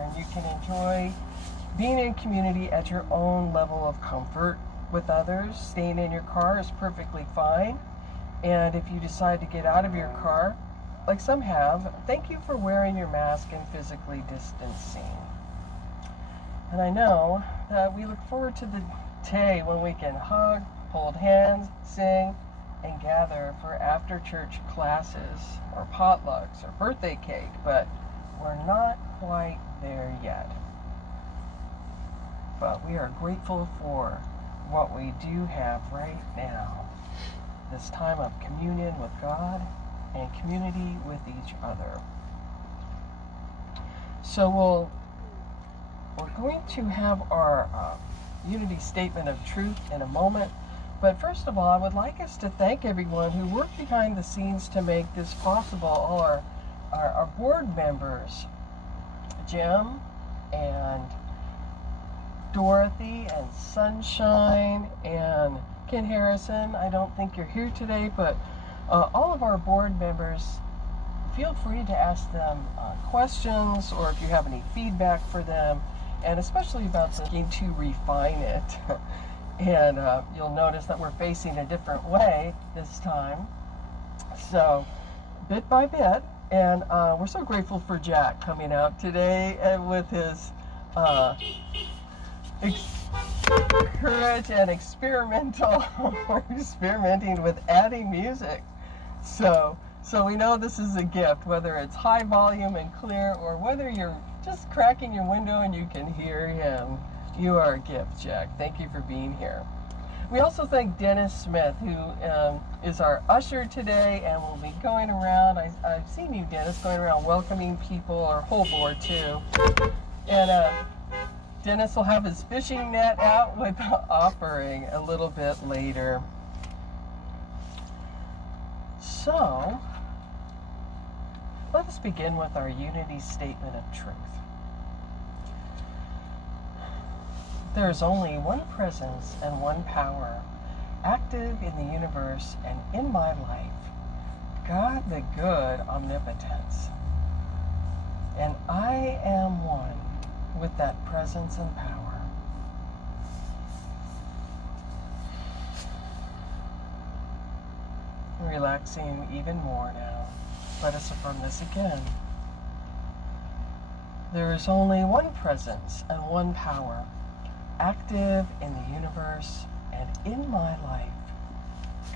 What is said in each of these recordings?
and you can enjoy being in community at your own level of comfort with others. Staying in your car is perfectly fine. And if you decide to get out of your car, like some have, thank you for wearing your mask and physically distancing. And I know that we look forward to the day when we can hug, hold hands, sing, and gather for after-church classes or potlucks or birthday cake, but we're not quite there yet. But we are grateful for what we do have right now, this time of communion with God and community with each other. So we're going to have our unity statement of truth in a moment. But first of all, I would like us to thank everyone who worked behind the scenes to make this possible. All our board members, Jim and Dorothy and Sunshine and Ken Harrison. I don't think you're here today, but all of our board members, feel free to ask them questions, or if you have any feedback for them, and especially about looking to refine it. And you'll notice that we're facing a different way this time. So, bit by bit. And we're so grateful for Jack coming out today and with his courage and experimenting with adding music. So we know this is a gift, whether it's high volume and clear, or whether you're just cracking your window and you can hear him. You are a gift, Jack. Thank you for being here. We also thank Dennis Smith, who is our usher today and will be going around. I've seen you, Dennis, going around welcoming people, our whole board too. And Dennis will have his fishing net out with the offering a little bit later. So, let us begin with our unity statement of truth. There is only one presence and one power, active in the universe and in my life, God the good omnipotence. And I am one with that presence and power. Relaxing even more now, let us affirm this again. There is only one presence and one power, active in the universe and in my life,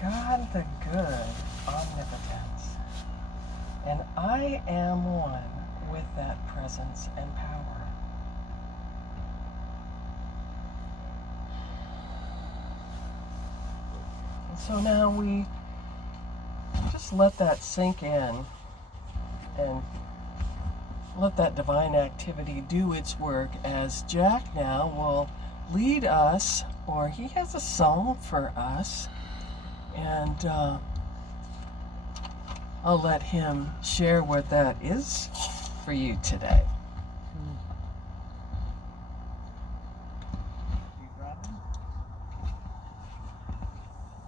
God the good omnipotence. And I am one with that presence and power. And so now we just let that sink in and let that divine activity do its work, as Jack now will lead us, or he has a song for us, and I'll let him share what that is for you today.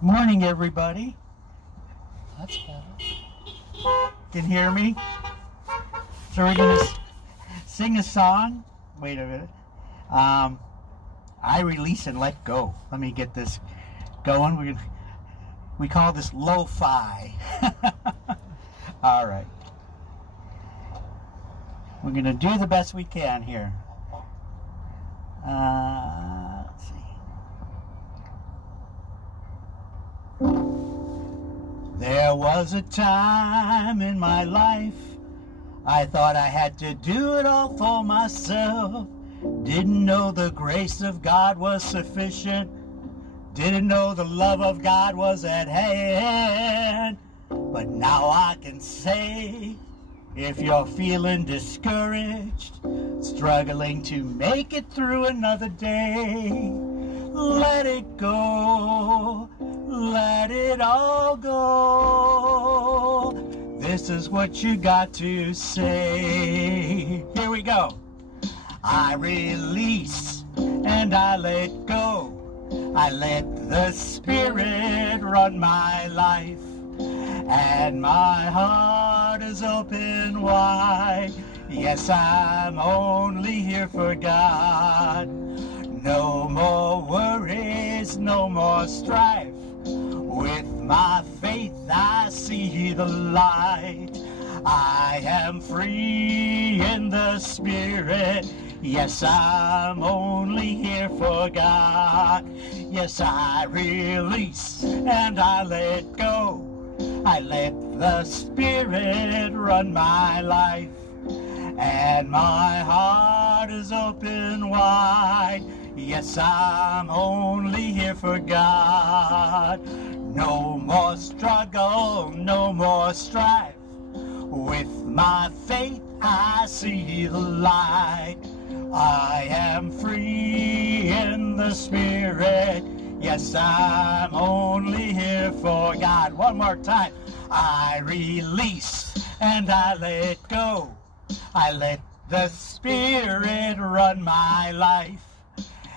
Morning, everybody. That's better. Can hear me? So we're gonna sing a song. Wait a minute. I release and let go. Let me get this going. We call this lo-fi. All right. We're gonna do the best we can here. Let's see. There was a time in my life I thought I had to do it all for myself. Didn't know the grace of God was sufficient. Didn't know the love of God was at hand. But now I can say, if you're feeling discouraged, struggling to make it through another day, let it go, let it all go. This is what you got to say. Here we go. I release and I let go. I let the Spirit run my life, and my heart is open wide. Yes, I'm only here for God. No more worries, no more strife. With my faith I see the light. I am free in the Spirit. Yes, I'm only here for God. Yes, I release and I let go. I let the Spirit run my life. And my heart is open wide. Yes, I'm only here for God. No more struggle, no more strife. With my faith I see the light. I am free in the Spirit. Yes, I'm only here for God. One more time. I release and I let go. I let the Spirit run my life.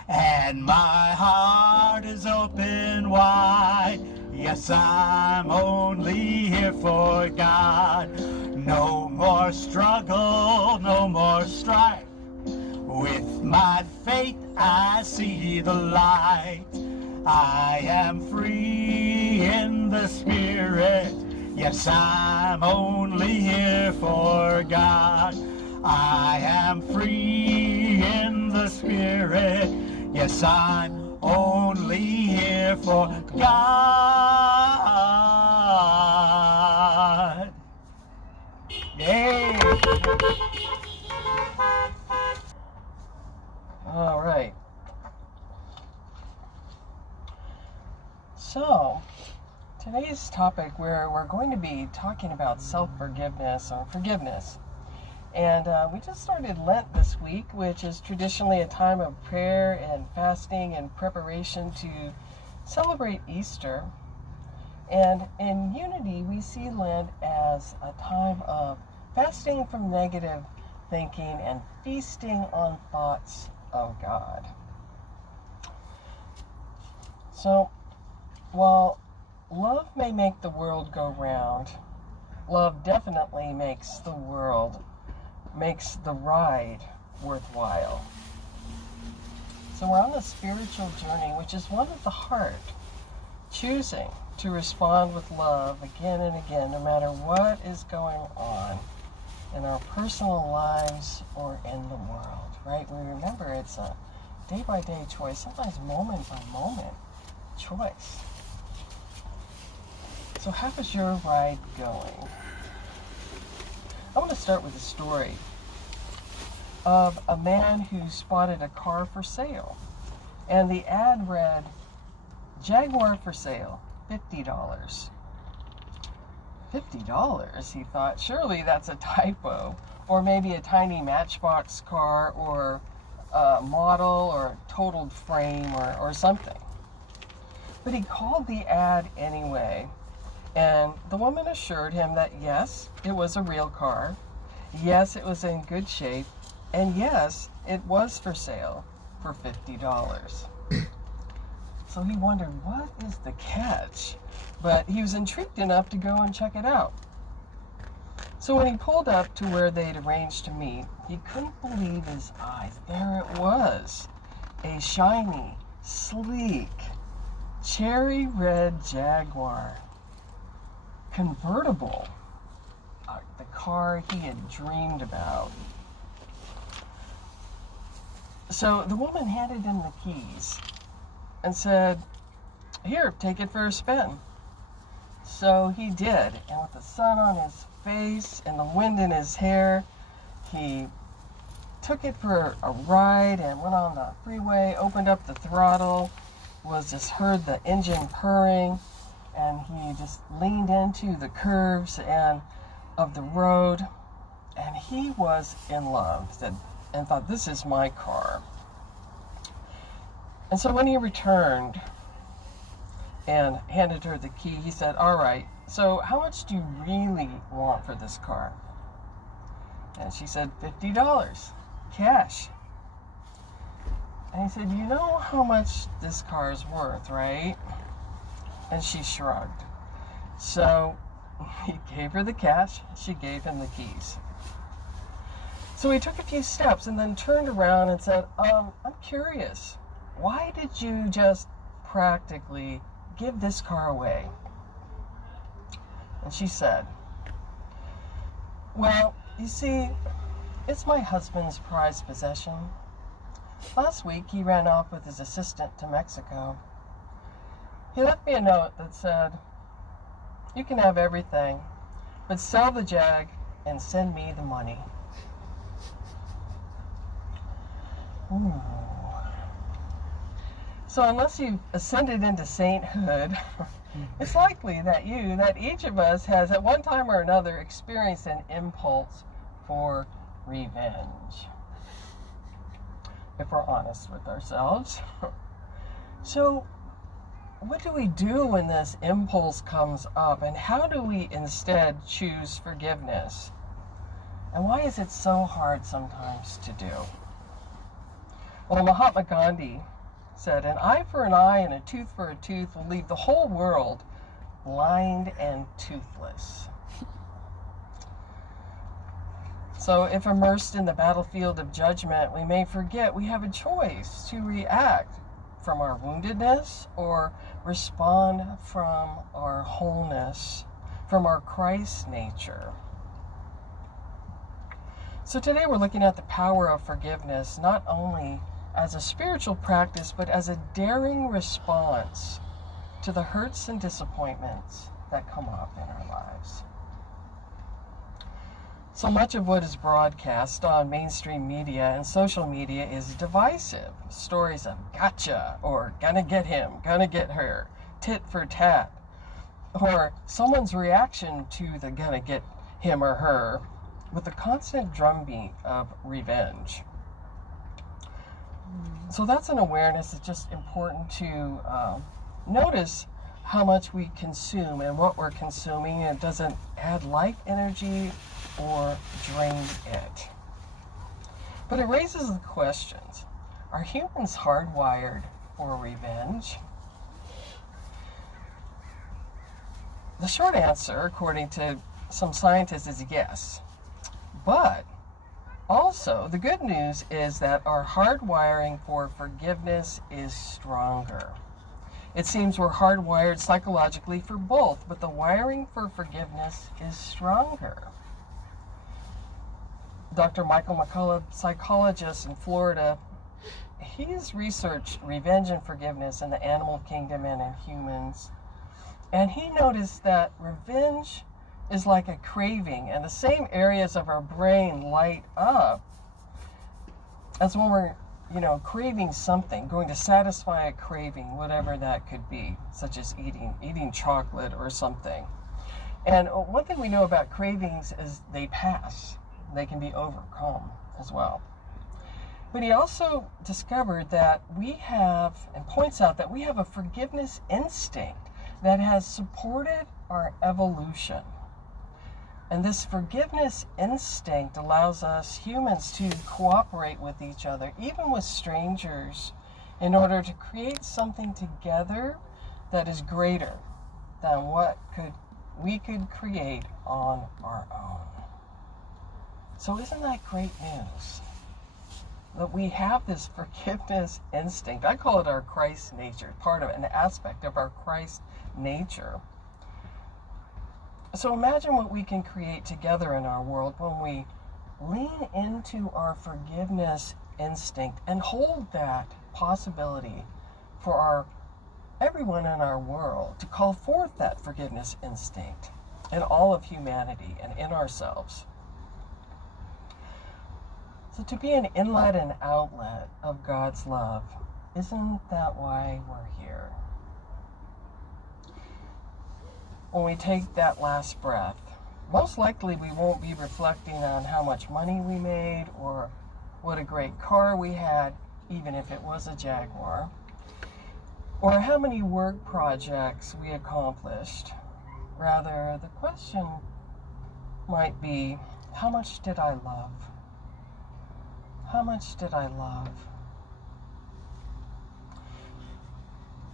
And my heart is open wide. Yes, I'm only here for God. No more struggle, no more strife. With my faith I see the light. I am free in the Spirit. Yes, I'm only here for God. I am free in the Spirit. Yes, I'm only here for God. Yay! All right. So, today's topic, we're going to be talking about self-forgiveness or forgiveness. And we just started Lent this week, which is traditionally a time of prayer and fasting and preparation to celebrate Easter. And in Unity, we see Lent as a time of fasting from negative thinking and feasting on thoughts of God. So, while love may make the world go round, love definitely makes the ride worthwhile. So we're on a spiritual journey, which is one of the heart, choosing to respond with love again and again, no matter what is going on in our personal lives or in the world, right? We remember it's a day-by-day choice, sometimes moment-by-moment choice. So how is your ride going? I want to start with a story of a man who spotted a car for sale. And the ad read, Jaguar for sale, $50. $50, he thought. Surely that's a typo. Or maybe a tiny Matchbox car, or a model, or a totaled frame, or something. But he called the ad anyway. And the woman assured him that yes, it was a real car. Yes, it was in good shape. And yes, it was for sale for $50. So he wondered, what is the catch? But he was intrigued enough to go and check it out. So when he pulled up to where they'd arranged to meet, he couldn't believe his eyes. There it was, a shiny, sleek, cherry red Jaguar. Convertible, the car he had dreamed about. So the woman handed him the keys and said, here, take it for a spin. So he did, and with the sun on his face and the wind in his hair, he took it for a ride and went on the freeway, opened up the throttle, just heard the engine purring, and he just leaned into the curves of the road, and he was in love and thought, this is my car. And so when he returned and handed her the key, he said, all right, so how much do you really want for this car? And she said, $50, cash. And he said, you know how much this car is worth, right? And she shrugged. So he gave her the cash, she gave him the keys. So he took a few steps and then turned around and said, I'm curious, why did you just practically give this car away? And she said, well, you see, it's my husband's prized possession. Last week, he ran off with his assistant to Mexico. He left me a note that said, you can have everything, but sell the Jag and send me the money. Ooh. So unless you've ascended into sainthood, it's likely that each of us has at one time or another experienced an impulse for revenge, if we're honest with ourselves. So what do we do when this impulse comes up, and how do we instead choose forgiveness? And why is it so hard sometimes to do? Well, Mahatma Gandhi said, an eye for an eye and a tooth for a tooth will leave the whole world blind and toothless. So if immersed in the battlefield of judgment, we may forget we have a choice to react from our woundedness or respond from our wholeness, from our Christ nature. So today we're looking at the power of forgiveness, not only as a spiritual practice, but as a daring response to the hurts and disappointments that come up in our lives. So much of what is broadcast on mainstream media and social media is divisive. Stories of gotcha, or gonna get him, gonna get her, tit for tat, or someone's reaction to the gonna get him or her with a constant drumbeat of revenge. So that's an awareness that's just important to notice how much we consume and what we're consuming. It doesn't add life energy or drain it. But it raises the questions. Are humans hardwired for revenge? The short answer, according to some scientists, is yes. But also, the good news is that our hardwiring for forgiveness is stronger. It seems we're hardwired psychologically for both, but the wiring for forgiveness is stronger. Dr. Michael McCullough, psychologist in Florida, he's researched revenge and forgiveness in the animal kingdom and in humans. And he noticed that revenge is like a craving, and the same areas of our brain light up as when we're, craving something, going to satisfy a craving, whatever that could be, such as eating chocolate or something. And one thing we know about cravings is they pass. They can be overcome as well. But he also discovered that we have, and points out that we have a forgiveness instinct that has supported our evolution. And this forgiveness instinct allows us humans to cooperate with each other, even with strangers, in order to create something together that is greater than what we could create on our own. So isn't that great news? That we have this forgiveness instinct. I call it our Christ nature, part of an aspect of our Christ nature. So imagine what we can create together in our world when we lean into our forgiveness instinct and hold that possibility for everyone in our world to call forth that forgiveness instinct in all of humanity and in ourselves. So to be an inlet and outlet of God's love, isn't that why we're here? When we take that last breath, most likely we won't be reflecting on how much money we made or what a great car we had, even if it was a Jaguar, or how many work projects we accomplished. Rather, the question might be, how much did I love? How much did I love?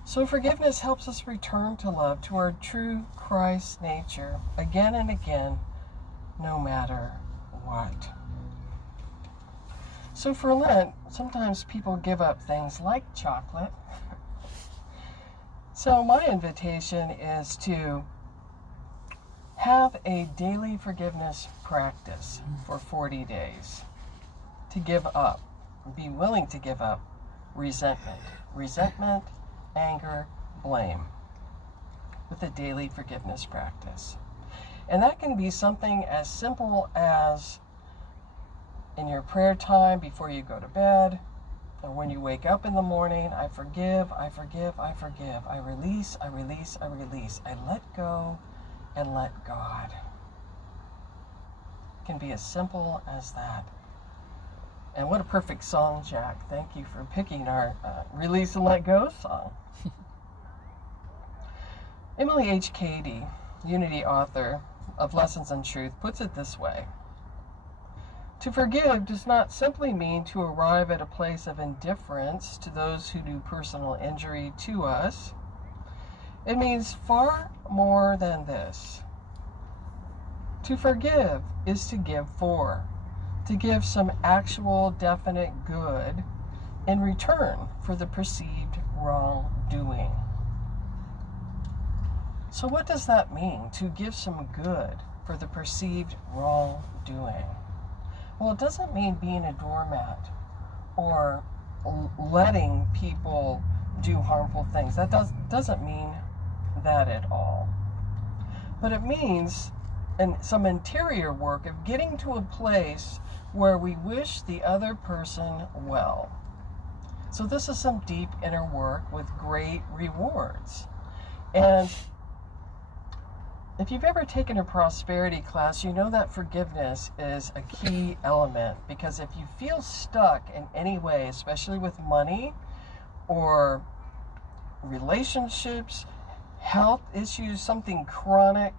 So forgiveness helps us return to love, to our true Christ nature, again and again, no matter what. So for Lent, sometimes people give up things like chocolate. So my invitation is to have a daily forgiveness practice for 40 days. To give up, be willing to give up resentment, anger, blame, with a daily forgiveness practice. And that can be something as simple as in your prayer time before you go to bed, or when you wake up in the morning. I forgive, I forgive, I forgive. I release, I release, I release. I let go and let God. It can be as simple as that. And what a perfect song, Jack. Thank you for picking our Release and Let Go song. Emily H. Cady, Unity author of Lessons in Truth, puts it this way. To forgive does not simply mean to arrive at a place of indifference to those who do personal injury to us. It means far more than this. To forgive is to give to give some actual definite good in return for the perceived wrongdoing. So what does that mean, to give some good for the perceived wrongdoing? Well, it doesn't mean being a doormat or letting people do harmful things. That doesn't mean that at all. But it means some interior work of getting to a place where we wish the other person well. So this is some deep inner work with great rewards. And if you've ever taken a prosperity class, you know that forgiveness is a key element, because if you feel stuck in any way, especially with money or relationships, health issues, something chronic,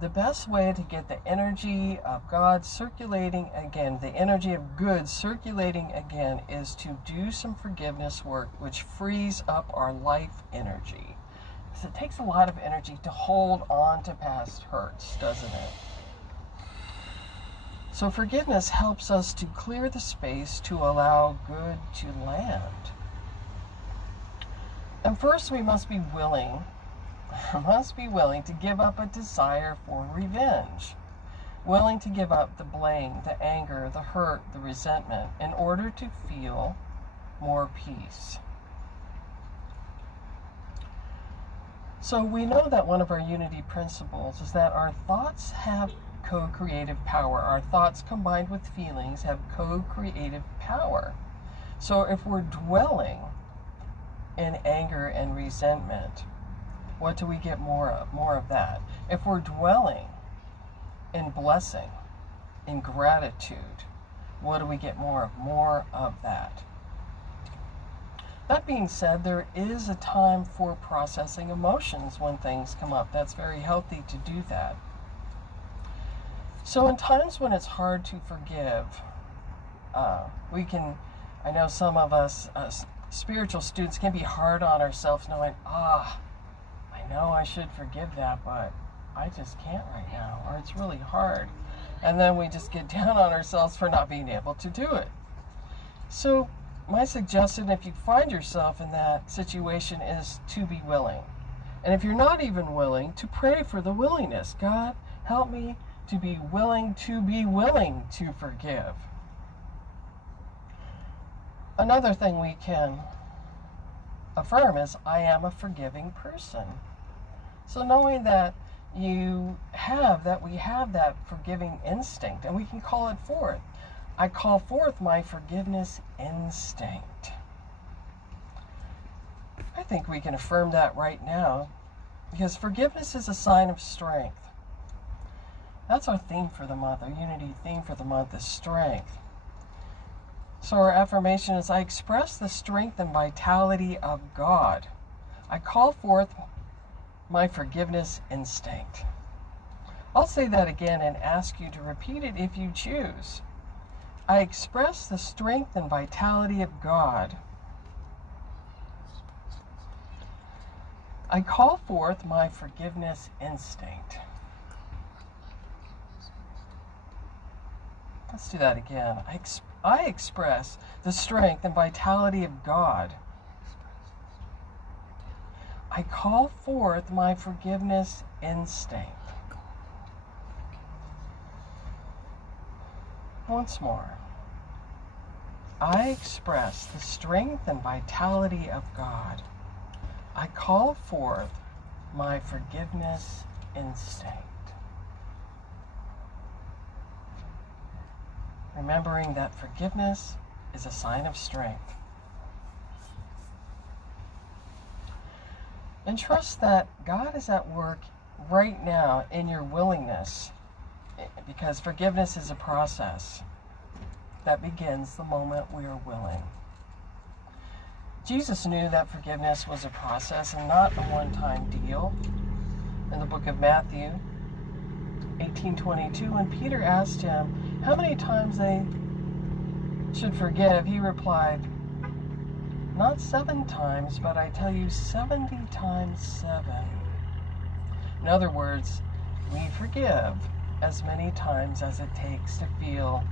the best way to get the energy of God circulating again, the energy of good circulating again, is to do some forgiveness work, which frees up our life energy. Because it takes a lot of energy to hold on to past hurts, doesn't it? So forgiveness helps us to clear the space to allow good to land. And first we must be willing to give up a desire for revenge, willing to give up the blame, the anger, the hurt, the resentment, in order to feel more peace. So we know that one of our unity principles is that our thoughts have co-creative power. Our thoughts combined with feelings have co-creative power. So if we're dwelling in anger and resentment, what do we get more of? More of that. If we're dwelling in blessing, in gratitude, what do we get more of? More of that. That being said, there is a time for processing emotions when things come up. That's very healthy to do that. So in times when it's hard to forgive, I know some of us spiritual students can be hard on ourselves, knowing, I know I should forgive that, but I just can't right now, or it's really hard. And then we just get down on ourselves for not being able to do it. So my suggestion, if you find yourself in that situation, is to be willing. And if you're not even willing, to pray for the willingness. God, help me to be willing to forgive. Another thing we can affirm is, I am a forgiving person. So knowing that we have that forgiving instinct, and we can call it forth. I call forth my forgiveness instinct. I think we can affirm that right now, because forgiveness is a sign of strength. That's our theme for the month. Our unity theme for the month is strength. So our affirmation is, I express the strength and vitality of God. I call forth my forgiveness instinct. I'll say that again and ask you to repeat it if you choose. I express the strength and vitality of God. I call forth my forgiveness instinct. Let's do that again. I express the strength and vitality of God. I call forth my forgiveness instinct. Once more. I express the strength and vitality of God. I call forth my forgiveness instinct. Remembering that forgiveness is a sign of strength. And trust that God is at work right now in your willingness, because forgiveness is a process that begins the moment we are willing. Jesus knew that forgiveness was a process and not a one-time deal. In the book of Matthew 18:22, when Peter asked him how many times they should forgive, he replied, "Not 7 times, but I tell you 70 times 7. In other words, we forgive as many times as it takes to feel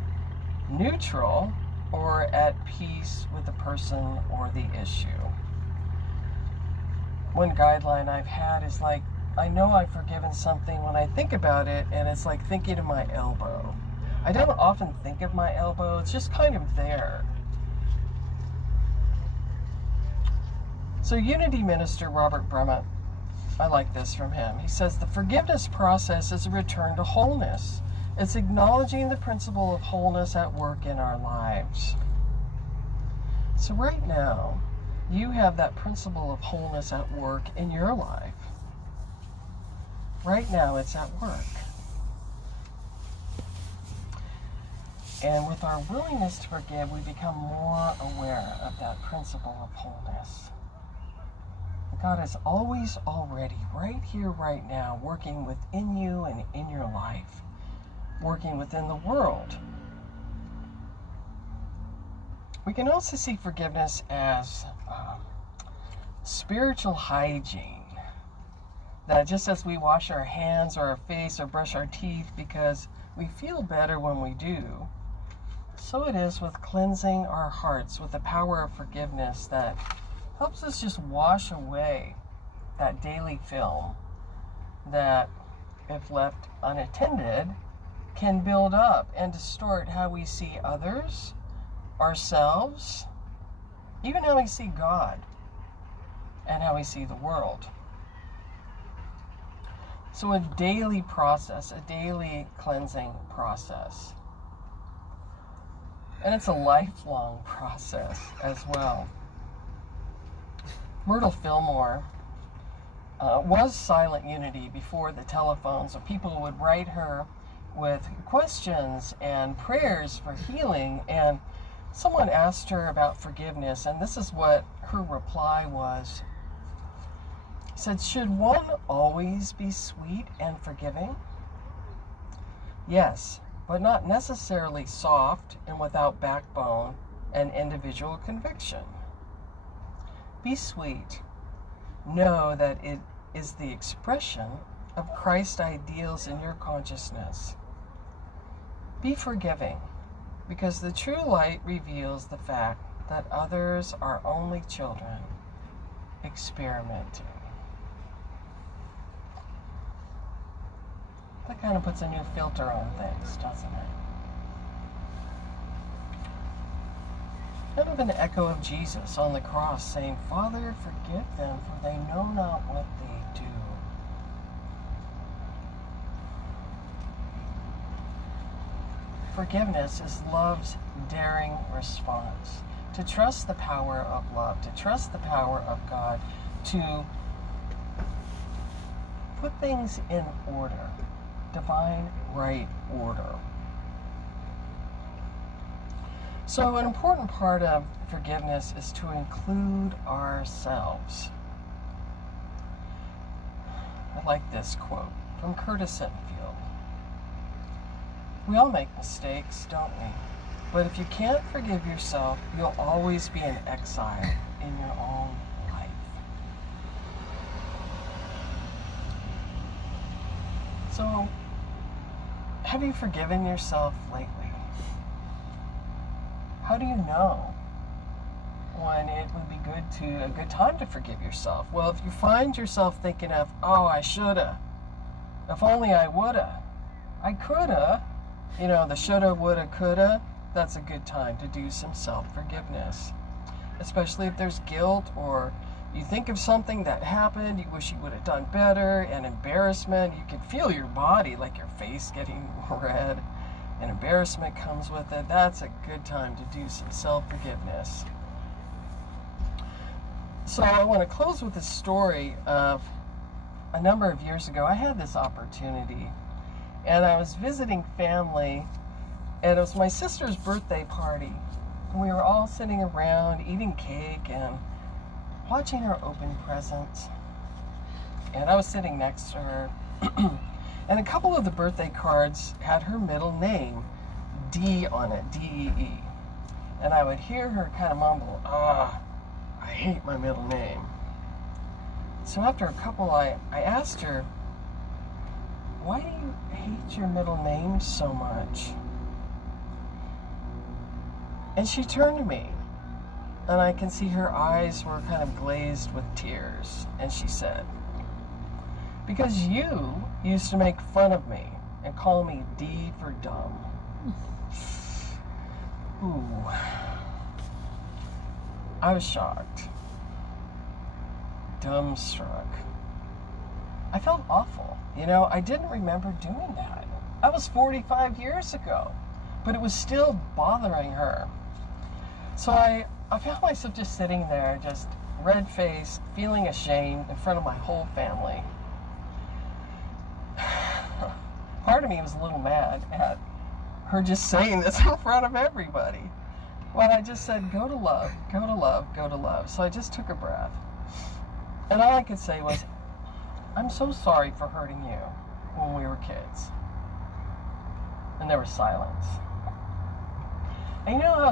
neutral or at peace with the person or the issue. One guideline I've had is like, I know I've forgiven something when I think about it, and it's like thinking of my elbow. I don't often think of my elbow, it's just kind of there. So Unity Minister Robert Brummett, I like this from him. He says, the forgiveness process is a return to wholeness. It's acknowledging the principle of wholeness at work in our lives. So right now, you have that principle of wholeness at work in your life. Right now, it's at work. And with our willingness to forgive, we become more aware of that principle of wholeness. God is always already, right here, right now, working within you and in your life, working within the world. We can also see forgiveness as spiritual hygiene. That just as we wash our hands or our face or brush our teeth because we feel better when we do, so it is with cleansing our hearts with the power of forgiveness that helps us just wash away that daily film that, if left unattended, can build up and distort how we see others, ourselves, even how we see God and how we see the world. So a daily process, a daily cleansing process. And it's a lifelong process as well. Myrtle Fillmore was Silent Unity before the telephone, so people would write her with questions and prayers for healing, and someone asked her about forgiveness, and this is what her reply was. She said, "Should one always be sweet and forgiving? Yes, but not necessarily soft and without backbone and individual conviction. Be sweet. Know that it is the expression of Christ's ideals in your consciousness. Be forgiving, because the true light reveals the fact that others are only children experimenting." That kind of puts a new filter on things, doesn't it? Kind of an echo of Jesus on the cross saying, "Father, forgive them, for they know not what they do." Forgiveness is love's daring response. To trust the power of love, to trust the power of God, to put things in order, divine right order. So an important part of forgiveness is to include ourselves. I like this quote from Curtis Enfield. We all make mistakes, don't we? But if you can't forgive yourself, you'll always be in exile in your own life. So, have you forgiven yourself lately? how do you know when it would be a good time to forgive yourself? Well, if you find yourself thinking of, oh, I shoulda, if only I woulda, I coulda, the shoulda, woulda, coulda, that's a good time to do some self-forgiveness. Especially if there's guilt, or you think of something that happened, you wish you would have done better, and embarrassment, you can feel your body, like your face getting red, and embarrassment comes with it. That's a good time to do some self-forgiveness. So I want to close with a story of a number of years ago. I had this opportunity, and I was visiting family, and it was my sister's birthday party. And we were all sitting around eating cake and watching her open presents. And I was sitting next to her. And a couple of the birthday cards had her middle name, D on it, D-E-E. And I would hear her kind of mumble, I hate my middle name. So after a couple, I asked her, why do you hate your middle name so much? And she turned to me, and I can see her eyes were kind of glazed with tears. And she said, because you used to make fun of me and call me D for dumb. Ooh. I was shocked, dumbstruck. I felt awful. I didn't remember doing that. That was 45 years ago, but it was still bothering her. So I found myself just sitting there, just red-faced, feeling ashamed in front of my whole family. Part of me was a little mad at her just saying this in front of everybody. Well, I just said, go to love, go to love, go to love. So I just took a breath. And all I could say was, I'm so sorry for hurting you when we were kids. And there was silence. And you know how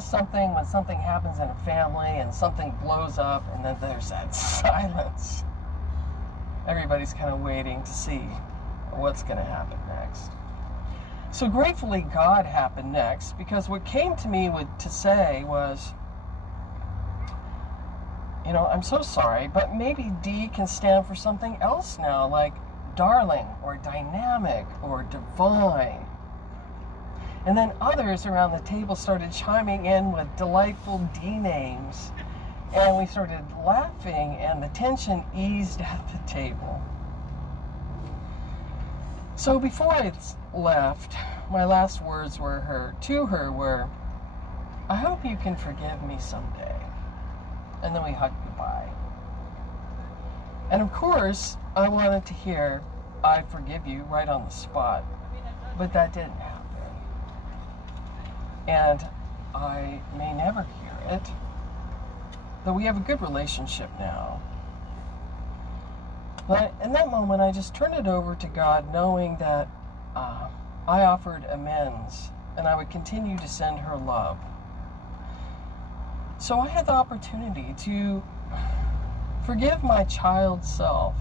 when something happens in a family and something blows up and then there's that silence? Everybody's kind of waiting to see what's going to happen next. So gratefully, God happened next, because what came to me to say was, I'm so sorry, but maybe D can stand for something else now, like darling or dynamic or divine. And then others around the table started chiming in with delightful D names, and we started laughing, and the tension eased at the table. So before I left, my last words to her were, I hope you can forgive me someday. And then we hugged goodbye. And of course, I wanted to hear, I forgive you, right on the spot. But that didn't happen. And I may never hear it, though we have a good relationship now. But in that moment, I just turned it over to God, knowing that I offered amends, and I would continue to send her love. So I had the opportunity to forgive my child self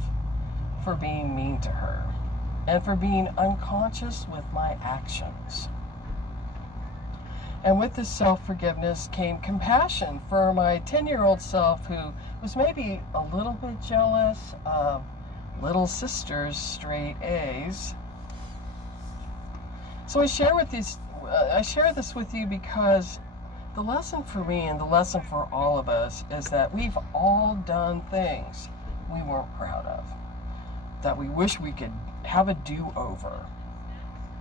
for being mean to her and for being unconscious with my actions. And with this self-forgiveness came compassion for my 10-year-old self, who was maybe a little bit jealous of little sister's straight A's. So I share this with you because the lesson for me and the lesson for all of us is that we've all done things we weren't proud of, that we wish we could have a do-over.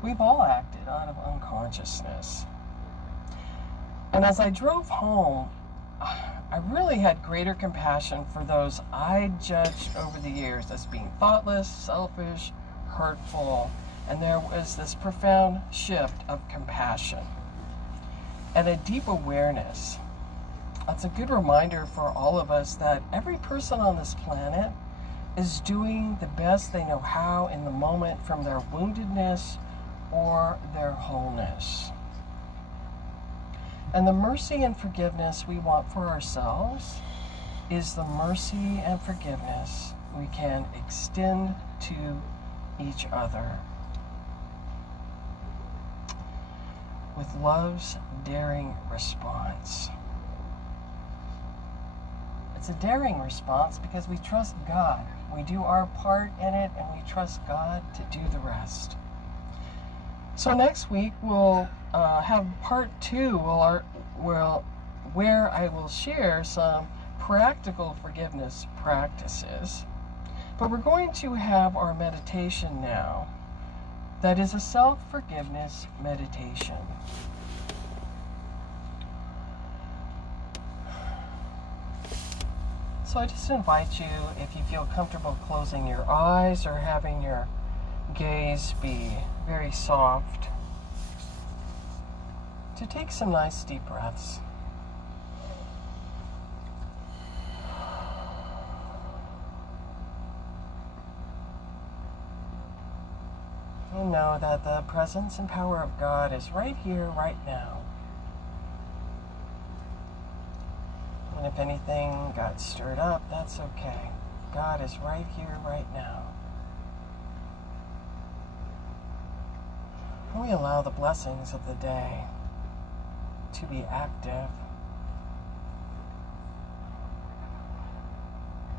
We've all acted out of unconsciousness. And as I drove home, I really had greater compassion for those I judged over the years as being thoughtless, selfish, hurtful, and there was this profound shift of compassion and a deep awareness. That's a good reminder for all of us that every person on this planet is doing the best they know how in the moment, from their woundedness or their wholeness. And the mercy and forgiveness we want for ourselves is the mercy and forgiveness we can extend to each other. with love's daring response. It's a daring response because we trust God. We do our part in it, and we trust God to do the rest. So next week we'll have part 2 where I will share some practical forgiveness practices. But we're going to have our meditation now. That is a self-forgiveness meditation. So I just invite you, if you feel comfortable closing your eyes or having your gaze be very soft, to take some nice deep breaths. You know that the presence and power of God is right here, right now. And if anything got stirred up, that's okay. God is right here, right now. And we allow the blessings of the day to be active.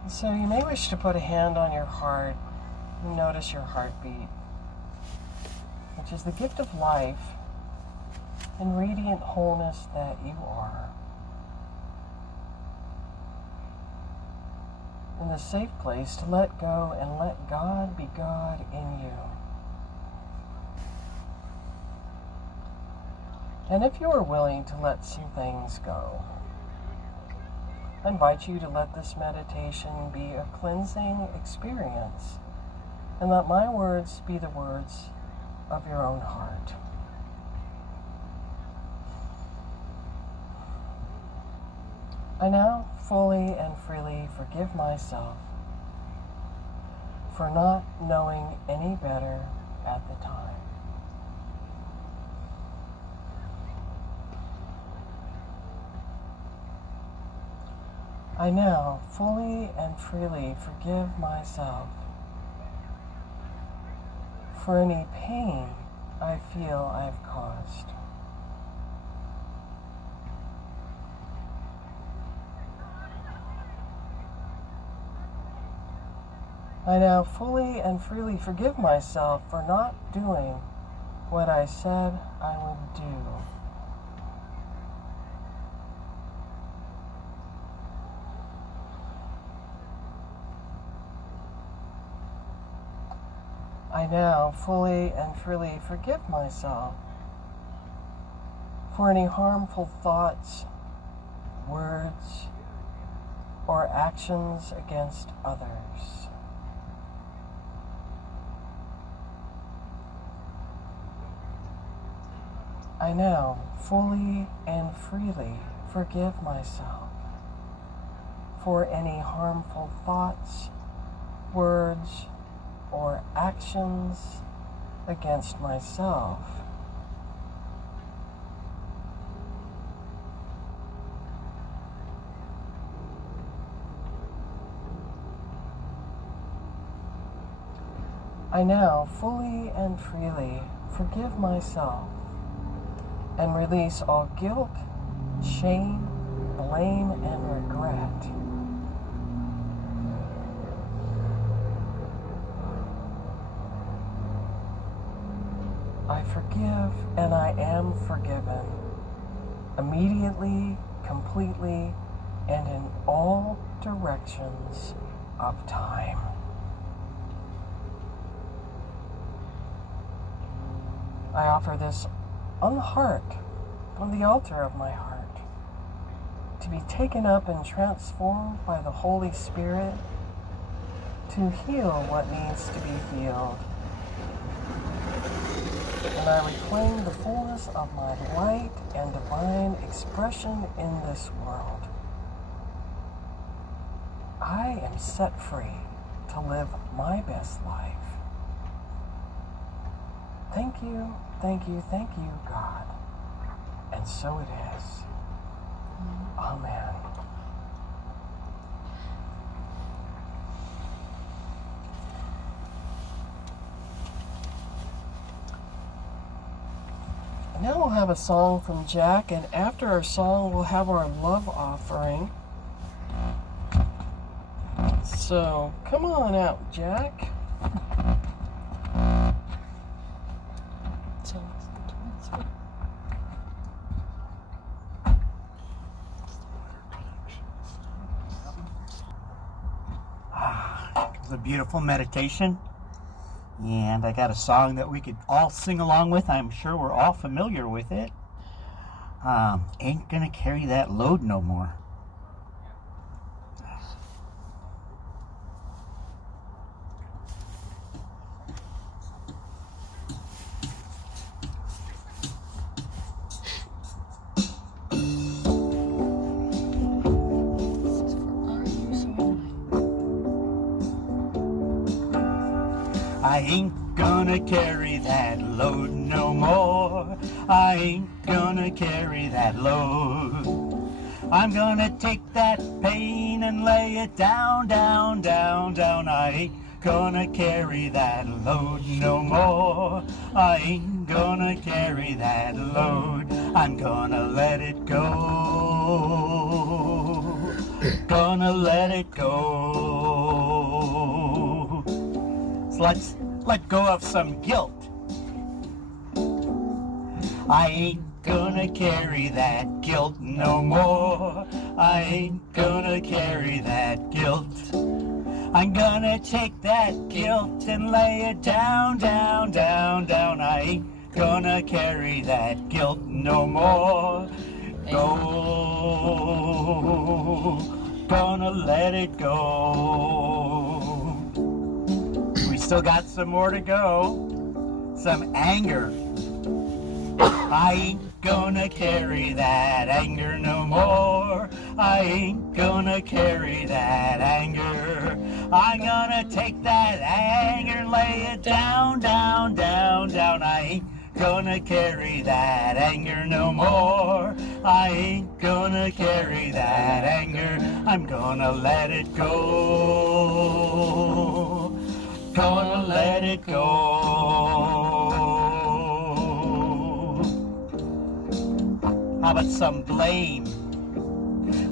And so you may wish to put a hand on your heart and notice your heartbeat, which is the gift of life and radiant wholeness that you are. In the safe place to let go and let God be God in you. And if you are willing to let some things go, I invite you to let this meditation be a cleansing experience, and let my words be the words of your own heart. I now fully and freely forgive myself for not knowing any better at the time. I now fully and freely forgive myself for any pain I feel I've caused. I now fully and freely forgive myself for not doing what I said I would do. I now fully and freely forgive myself for any harmful thoughts, words, or actions against others. I now fully and freely forgive myself for any harmful thoughts, words, or actions against myself. I now fully and freely forgive myself and release all guilt, shame, blame, and regret. I forgive and I am forgiven immediately, completely, and in all directions of time. I offer this on the heart, on the altar of my heart, to be taken up and transformed by the Holy Spirit to heal what needs to be healed. And I reclaim the fullness of my light and divine expression in this world. I am set free to live my best life. Thank you, thank you, thank you, God. And so it is. Amen. Now we'll have a song from Jack, and after our song, we'll have our love offering. So, come on out, Jack. It's a beautiful meditation, and I got a song that we could all sing along with. I'm sure we're all familiar with it. Ain't gonna carry that load no more. I ain't gonna carry that load no more. I ain't gonna carry that load. I'm gonna take that pain and lay it down, down, down, down. I ain't gonna carry that load no more. I ain't gonna carry that load. I'm gonna let it go. Gonna let it go. So let's let go of some guilt. I ain't gonna carry that guilt no more. I ain't gonna carry that guilt. I'm gonna take that guilt and lay it down, down, down, down. I ain't gonna carry that guilt no more. No, gonna let it go. We still got some more to go. Some anger. I ain't gonna carry that anger no more. I ain't gonna carry that anger. I'm gonna take that anger and lay it down, down, down, down. I ain't gonna carry that anger no more. I ain't gonna carry that anger. I'm gonna let it go. Gonna let it go. How about some blame?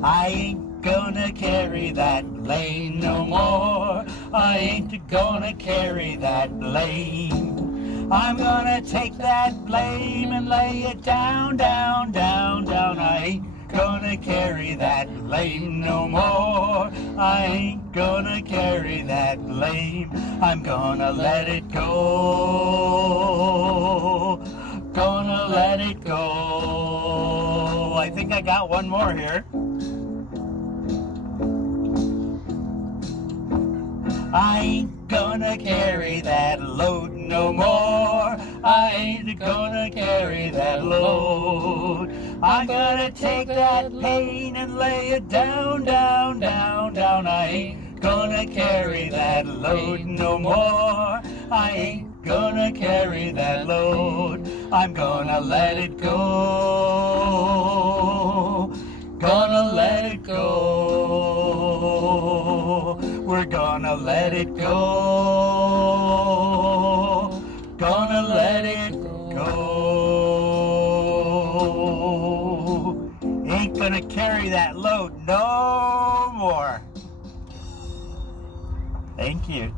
I ain't gonna carry that blame no more. I ain't gonna carry that blame. I'm gonna take that blame and lay it down, down, down, down. I ain't gonna carry that blame no more. I ain't gonna carry that blame. I'm gonna let it go. Gonna let it go. I think I got one more here. I ain't gonna carry that load no more. I ain't gonna carry that load. I'm gonna take that pain and lay it down, down, down, down. I ain't gonna carry that load no more. I ain't gonna carry that load. I'm gonna let it go. Gonna let it go. We're gonna let it go. Gonna let it go. Ain't gonna carry that load no more. Thank you.